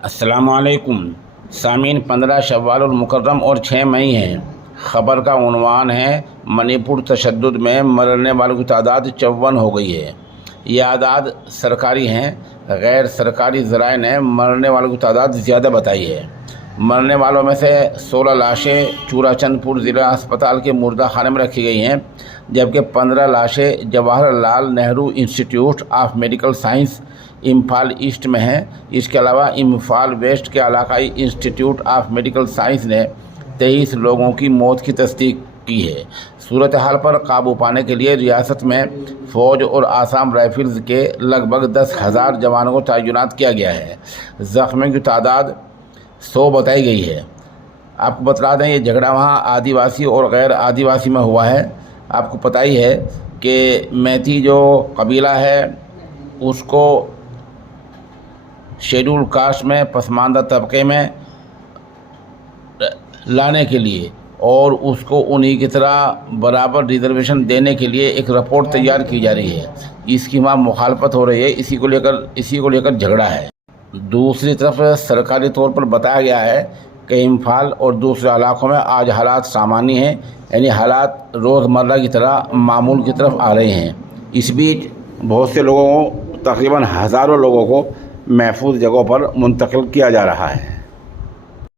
अस्सलामुअलैकुम सामीन 15 शव्वाल मुकर्रम और 6 मई है। ख़बर का उन्वान है मणिपुर तशद्दुद में मरने वालों की तादाद 54 हो गई है। ये आदाद सरकारी हैं। गैर सरकारी ज़राए ने मरने वालों की तादाद ज़्यादा बताई है। मरने वालों में से 16 लाशें चूराचंदपुर ज़िला अस्पताल के मुर्दा खाने में रखी गई हैं, जबकि 15 लाशें Jawaharlal Nehru institute of medical science Imphal east में हैं। इसके अलावा इम्फाल वेस्ट के इलाकाई इंस्टीट्यूट ऑफ मेडिकल साइंस ने 23 लोगों की मौत की तस्दीक की है। सूरत हाल पर काबू पाने के लिए रियासत में फ़ौज और आसाम राइफल्स के लगभग 10,000 जवानों को तैनात किया गया है। ज़ख्मियों की तादाद 100 बताई गई है। आपको बता दें, ये झगड़ा वहाँ आदिवासी और गैर आदिवासी में हुआ है। आपको पता ही है कि मैती जो कबीला है उसको शेड्यूल कास्ट में पसमानदा तबके में लाने के लिए और उसको उन्हीं की तरह बराबर रिजर्वेशन देने के लिए एक रिपोर्ट तैयार की जा रही है। इसकी वहाँ मुखालफत हो रही है। इसी को लेकर झगड़ा है। दूसरी तरफ सरकारी तौर पर बताया गया है कि इम्फाल और दूसरे इलाकों में आज हालात सामान्य हैं, यानी हालात रोज़मर्रा की तरह मामूल की तरफ आ रहे हैं। इस बीच बहुत से लोगों को, तकरीबन हज़ारों लोगों को महफूज जगहों पर मुंतकिल किया जा रहा है।